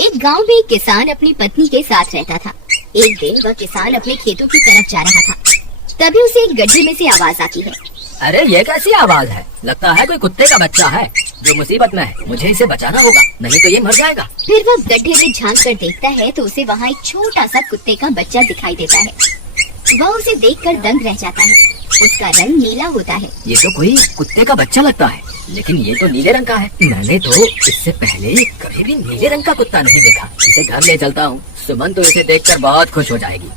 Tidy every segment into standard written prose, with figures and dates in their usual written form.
एक गांव में एक किसान अपनी पत्नी के साथ रहता था। एक दिन वह किसान अपने खेतों की तरफ जा रहा था। तभी उसे एक गड्ढे में से आवाज आती है। अरे ये कैसी आवाज है? लगता है कोई कुत्ते का बच्चा है जो मुसीबत में है। मुझे इसे बचाना होगा, नहीं तो ये मर जाएगा। फिर वह गड्ढे में झांक कर देखता है तो उसे वहाँ एक छोटा सा कुत्ते का बच्चा दिखाई देता है। वह उसे देखकर दंग रह जाता है। उसका रंग नीला होता है। ये तो कोई कुत्ते का बच्चा लगता है, लेकिन ये तो नीले रंग का है। मैंने तो इससे पहले कभी भी नीले रंग का कुत्ता नहीं देखा। इसे घर ले चलता हूँ, सुमन तो इसे देखकर बहुत खुश हो जाएगी।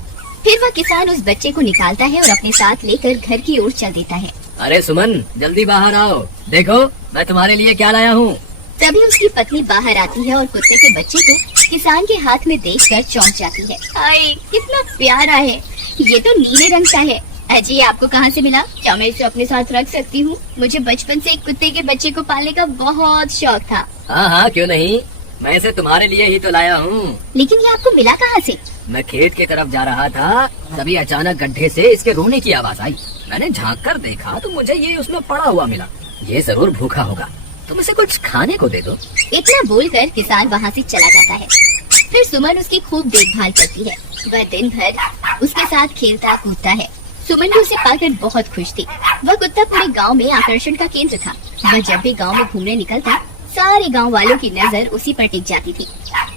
फिर वह किसान उस बच्चे को निकालता है और अपने साथ लेकर घर की ओर चल देता है। अरे सुमन, जल्दी बाहर आओ, देखो मैं तुम्हारे लिए क्या लाया हूँ। तभी उसकी पत्नी बाहर आती है और कुत्ते के बच्चे को किसान के हाथ में देखकर चौंक जाती है। हाय, कितना प्यारा है, ये तो नीले रंग का है। अजी, आपको कहाँ से मिला? क्या मैं इसे अपने साथ रख सकती हूँ? मुझे बचपन से एक कुत्ते के बच्चे को पालने का बहुत शौक था। हाँ, क्यों नहीं, मैं इसे तुम्हारे लिए ही तो लाया हूँ। लेकिन ये आपको मिला कहाँ से? मैं खेत की तरफ जा रहा था, तभी अचानक गड्ढे से इसके रोने की आवाज आई। मैंने झांक कर देखा तो मुझे ये उसमें पड़ा हुआ मिला। ये जरूर भूखा होगा, तुम इसे कुछ खाने को दे दो। इतना बोलकर किसान वहाँ से चला जाता है। फिर सुमन उसकी खूब देखभाल करती है। वह दिन भर उसके साथ खेलता कूदता है। सुमन भी उसे पाकर बहुत खुश थी। वह कुत्ता पूरे गांव में आकर्षण का केंद्र था। वह जब भी गांव में घूमने निकलता, सारे गांव वालों की नजर उसी पर टिक जाती थी,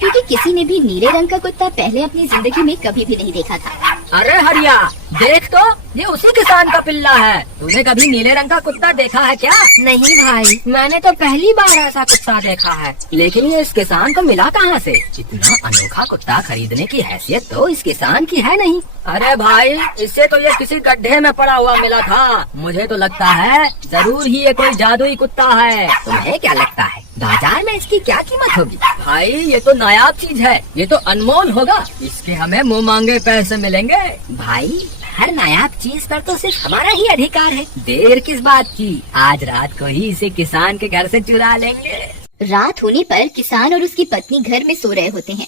क्योंकि किसी ने भी नीले रंग का कुत्ता पहले अपनी जिंदगी में कभी भी नहीं देखा था। अरे हरिया, देख तो, ये उसी किसान का पिल्ला है। तूने कभी नीले रंग का कुत्ता देखा है क्या? नहीं भाई, मैंने तो पहली बार ऐसा कुत्ता देखा है। लेकिन ये इस किसान को मिला कहाँ से? इतना अनोखा कुत्ता खरीदने की हैसियत तो इस किसान की है नहीं। अरे भाई, इससे तो ये किसी गड्ढे में पड़ा हुआ मिला था। मुझे तो लगता है जरूर ही ये कोई जादुई कुत्ता है। तुम्हें क्या लगता है बाजार में इसकी क्या कीमत होगी? भाई, ये तो नायाब चीज है, ये तो अनमोल होगा। इसके हमें मुँह मांगे पैसे मिलेंगे। भाई, हर नायाब चीज पर तो सिर्फ हमारा ही अधिकार है। देर किस बात की, आज रात को ही इसे किसान के घर से चुरा लेंगे। रात होने पर किसान और उसकी पत्नी घर में सो रहे होते हैं।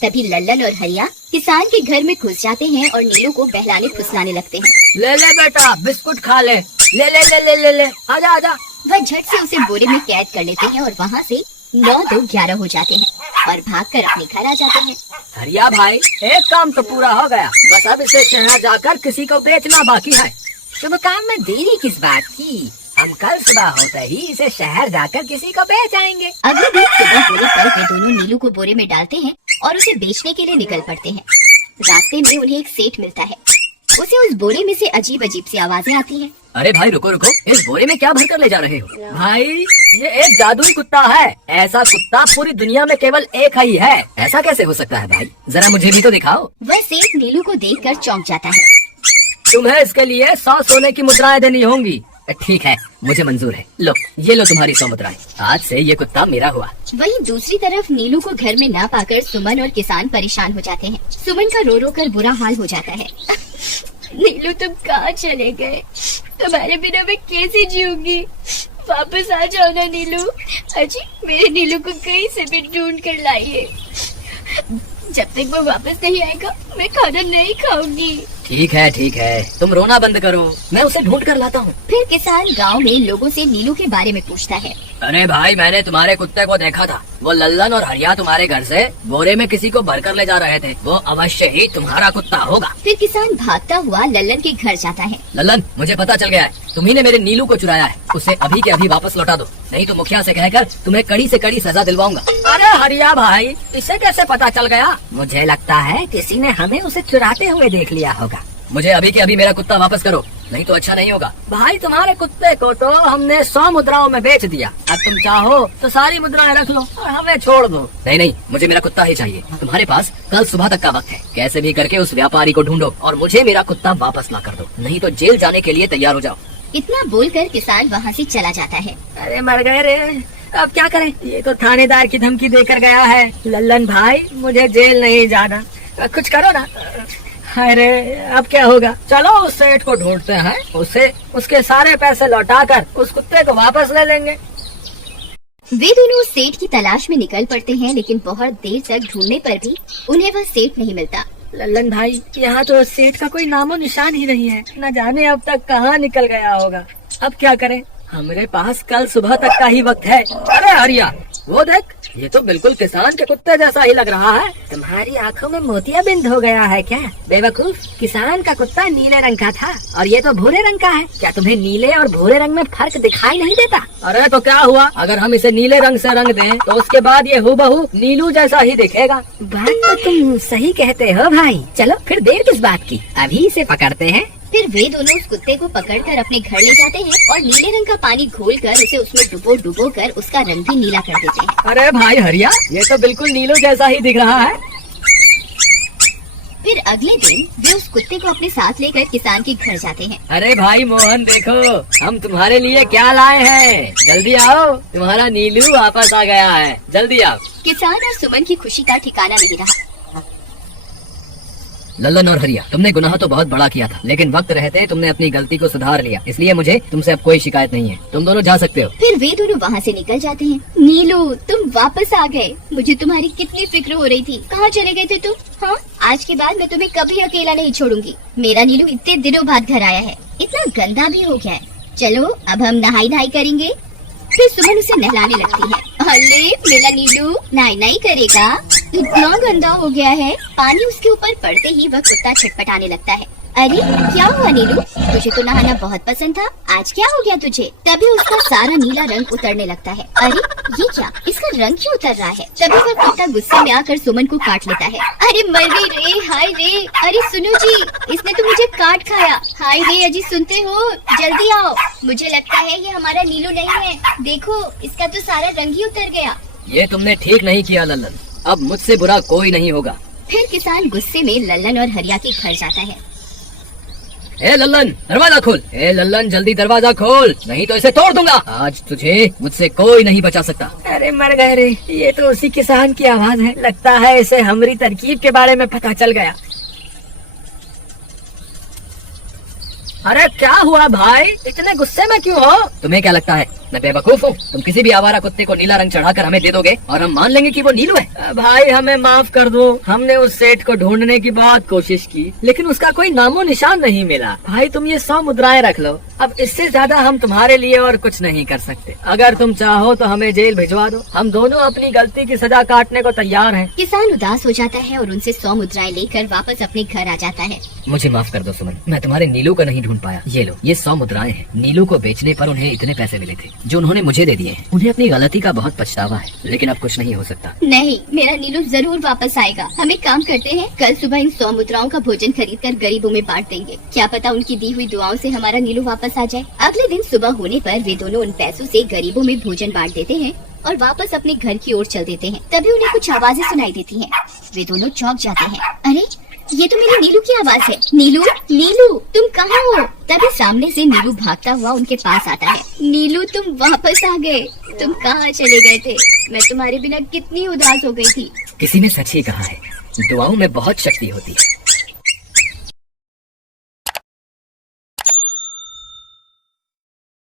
तभी लल्लन और हरिया किसान के घर में घुस जाते हैं और नीलू को बहलाने फुसलाने लगते हैं। ले ले बेटा, बिस्कुट खा ले। ले ले ले ले ले ले, आजा आजा। वह झट से उसे बोरे में कैद कर लेते हैं और वहाँ से 9 तो 11 हो जाते हैं और भागकर अपने घर आ जाते हैं। हरिया भाई, एक काम तो पूरा हो गया, बस अब इसे शहर जाकर किसी को बेचना बाकी है। शुभ काम में देरी किस बात की? हम कल सुबह होते ही इसे शहर जाकर किसी को बेच आएंगे। अगले दिन सुबह होने पर वे दोनों नीलू को बोरे में डालते हैं और उसे बेचने के लिए निकल पड़ते हैं। रास्ते में उन्हें एक सेठ मिलता है। उसे उस बोरे में से अजीब अजीब सी आवाजें आती हैं। अरे भाई, रुको रुको, इस बोरे में क्या भर कर ले जा रहे हो? भाई, ये एक जादुई कुत्ता है। ऐसा कुत्ता पूरी दुनिया में केवल एक ही है। ऐसा कैसे हो सकता है भाई? जरा मुझे भी तो दिखाओ। वह सेठ नीलू को देखकर चौंक जाता है। तुम्हें इसके लिए 100 सोने की मुद्राएं देनी होंगी। ठीक है, मुझे मंजूर है। लो, ये लो तुम्हारी 100 मुद्राएं। आज से ये कुत्ता मेरा हुआ। वहीं दूसरी तरफ नीलू को घर में ना पाकर सुमन और किसान परेशान हो जाते हैं। सुमन का रो रो कर बुरा हाल हो जाता है। नीलू, तुम कहाँ चले गए? तुम्हारे बिना मैं कैसे जीऊंगी? वापस आ जाओ ना नीलू। अजी, मेरे नीलू को कहीं से भी ढूंढ कर लाइए। जब तक वो वापस नहीं आएगा मैं खाना नहीं खाऊंगी। ठीक है, तुम रोना बंद करो, मैं उसे ढूंढ कर लाता हूँ। फिर किसान गांव में लोगों से नीलू के बारे में पूछता है। अरे भाई, मैंने तुम्हारे कुत्ते को देखा था। वो लल्लन और हरिया तुम्हारे घर से बोरे में किसी को भरकर ले जा रहे थे। वो अवश्य ही तुम्हारा कुत्ता होगा। फिर किसान भागता हुआ लल्लन के घर जाता है। लल्लन, मुझे पता चल गया है, तुम्ही ने मेरे नीलू को चुराया है। उसे अभी के अभी वापस लौटा दो, नहीं तो मुखिया से कहकर तुम्हें कड़ी से कड़ी सजा दिलवाऊंगा। अरे हरिया भाई, इसे कैसे पता चल गया? मुझे लगता है किसी ने हमें उसे चुराते हुए देख लिया होगा। मुझे अभी के अभी मेरा कुत्ता वापस करो, नहीं तो अच्छा नहीं होगा। भाई, तुम्हारे कुत्ते को तो हमने 100 मुद्राओं में बेच दिया। अब तुम चाहो तो सारी मुद्राएं रख लो और हमें छोड़ दो। नहीं, मुझे मेरा कुत्ता ही चाहिए। तुम्हारे पास कल सुबह तक का वक्त है। कैसे भी करके उस व्यापारी को ढूंढो और मुझे मेरा कुत्ता वापस ला कर दो, नहीं तो जेल जाने के लिए तैयार हो जाओ। इतना बोलकर किसान वहाँ से चला जाता है। अरे मर गए रे, अब क्या करें? ये तो थानेदार की धमकी देकर गया है। लल्लन भाई, मुझे जेल नहीं जाना, कुछ करो ना। अरे अब क्या होगा? चलो उस सेठ को ढूंढते हैं, उसे उसके सारे पैसे लौटाकर उस कुत्ते को वापस ले लेंगे। वे दोनों उस सेठ की तलाश में निकल पड़ते हैं, लेकिन बहुत देर तक ढूंढने पर भी उन्हें वह सेठ नहीं मिलता। लल्लन भाई, यहाँ तो सेठ का कोई नामो निशान ही नहीं है। न जाने अब तक कहाँ निकल गया होगा। अब क्या करें? हमारे पास कल सुबह तक का ही वक्त है। अरे हरिया, वो देख, ये तो बिल्कुल किसान के कुत्ते जैसा ही लग रहा है। तुम्हारी आंखों में मोतियाबिंद हो गया है क्या बेवकूफ? किसान का कुत्ता नीले रंग का था और ये तो भूरे रंग का है। क्या तुम्हें नीले और भूरे रंग में फर्क दिखाई नहीं देता? अरे तो क्या हुआ, अगर हम इसे नीले रंग से रंग दें तो उसके बाद ये हूबहू नीलू जैसा ही दिखेगा। बात तो तुम सही कहते हो भाई। चलो फिर देर किस बात की, अभी इसे पकड़ते हैं। फिर वे दोनों उस कुत्ते को पकड़कर अपने घर ले जाते हैं और नीले रंग का पानी घोलकर उसे उसमें डुबो कर उसका रंग भी नीला कर देते हैं। अरे भाई हरिया, ये तो बिल्कुल नीलू जैसा ही दिख रहा है। फिर अगले दिन वे उस कुत्ते को अपने साथ लेकर किसान के घर जाते हैं। अरे भाई मोहन, देखो हम तुम्हारे लिए क्या लाए हैं, जल्दी आओ, तुम्हारा नीलू वापस आ गया है, जल्दी आओ। किसान और सुमन की खुशी का ठिकाना नहीं रहा। लल्लन और हरिया, तुमने गुनाह तो बहुत बड़ा किया था, लेकिन वक्त रहते तुमने अपनी गलती को सुधार लिया, इसलिए मुझे तुमसे अब कोई शिकायत नहीं है। तुम दोनों जा सकते हो। फिर वे दोनों वहाँ से निकल जाते हैं। नीलू, तुम वापस आ गए। मुझे तुम्हारी कितनी फिक्र हो रही थी। कहाँ चले गए थे तुम? हाँ, आज के बाद मैं तुम्हें कभी अकेला नहीं छोड़ूंगी। मेरा नीलू इतने दिनों बाद घर आया है, इतना गंदा भी हो गया है। चलो अब हम नहाई करेंगे। फिर सुमन उसे नहलाने लगती है। अरे मेरा नीलू नहाई करेगा, इतना गंदा हो गया है। पानी उसके ऊपर पड़ते ही वह कुत्ता छटपटाने लगता है। अरे क्या हुआ नीलू, तुझे तो नहाना बहुत पसंद था, आज क्या हो गया तुझे? तभी उसका सारा नीला रंग उतरने लगता है। अरे ये क्या, इसका रंग क्यों उतर रहा है? तभी वह कुत्ता गुस्से में आकर सुमन को काट लेता है। अरे मर गई रे, हाय रे। अरे सुनो जी, इसने तो मुझे काट खाया। हाय रे अजी, सुनते हो? जल्दी आओ, मुझे लगता है ये हमारा नीलू नहीं है। देखो, इसका तो सारा रंग ही उतर गया। ये तुमने ठीक नहीं किया लल्लन, अब मुझसे बुरा कोई नहीं होगा। फिर किसान गुस्से में लल्लन और हरिया के घर जाता है। ए लल्लन, दरवाजा खोल। ए लल्लन, जल्दी दरवाजा खोल, नहीं तो इसे तोड़ दूंगा। आज तुझे मुझसे कोई नहीं बचा सकता। अरे मर गए रे, ये तो उसी किसान की आवाज है। लगता है इसे हमारी तरकीब के बारे में पता चल गया। अरे क्या हुआ भाई, इतने गुस्से में क्यों हो? तुम्हें क्या लगता है मैं बेवकूफ हूँ? तुम किसी भी आवारा कुत्ते को नीला रंग चढ़ाकर हमें दे दोगे और हम मान लेंगे कि वो नीलू है? भाई हमें माफ कर दो, हमने उस सेठ को ढूंढने की बहुत कोशिश की, लेकिन उसका कोई नामो निशान नहीं मिला। भाई तुम ये 100 मुद्राएं रख लो, अब इससे ज्यादा हम तुम्हारे लिए और कुछ नहीं कर सकते। अगर तुम चाहो तो हमें जेल भिजवा दो, हम दोनों अपनी गलती की सजा काटने को तैयार हैं। किसान उदास हो जाता है और उनसे 100 मुद्राएं लेकर वापस अपने घर आ जाता है। मुझे माफ कर दो सुमन, मैं तुम्हारे नीलू को नहीं ढूंढ पाया। ये लो, ये 100 मुद्राएं हैं। नीलू को बेचने पर उन्हें इतने पैसे मिले थे जो उन्होंने मुझे दे दिए हैं। उन्हें अपनी गलती का बहुत पछतावा है, लेकिन अब कुछ नहीं हो सकता। नहीं, मेरा नीलू जरूर वापस आएगा। हम एक काम करते हैं, कल सुबह इन 100 मुद्राओं का भोजन खरीदकर गरीबों में बांट देंगे। क्या पता उनकी दी हुई दुआओं से हमारा नीलू वापस आ जाए। अगले दिन सुबह होने पर वे दोनों उन पैसों से गरीबों में भोजन बांट देते हैं और वापस अपने घर की ओर चल देते हैं। तभी उन्हें कुछ आवाजें सुनाई देती हैं। वे दोनों चौंक जाते हैं। अरे ये तो मेरे नीलू की आवाज है। नीलू, नीलू तुम कहाँ हो? तभी सामने से नीलू भागता हुआ उनके पास आता है। नीलू तुम वापस आ गए, तुम कहाँ चले गए थे? मैं तुम्हारे बिना कितनी उदास हो गई थी। किसी ने सच ही कहा है, दुआओं में बहुत शक्ति होती है।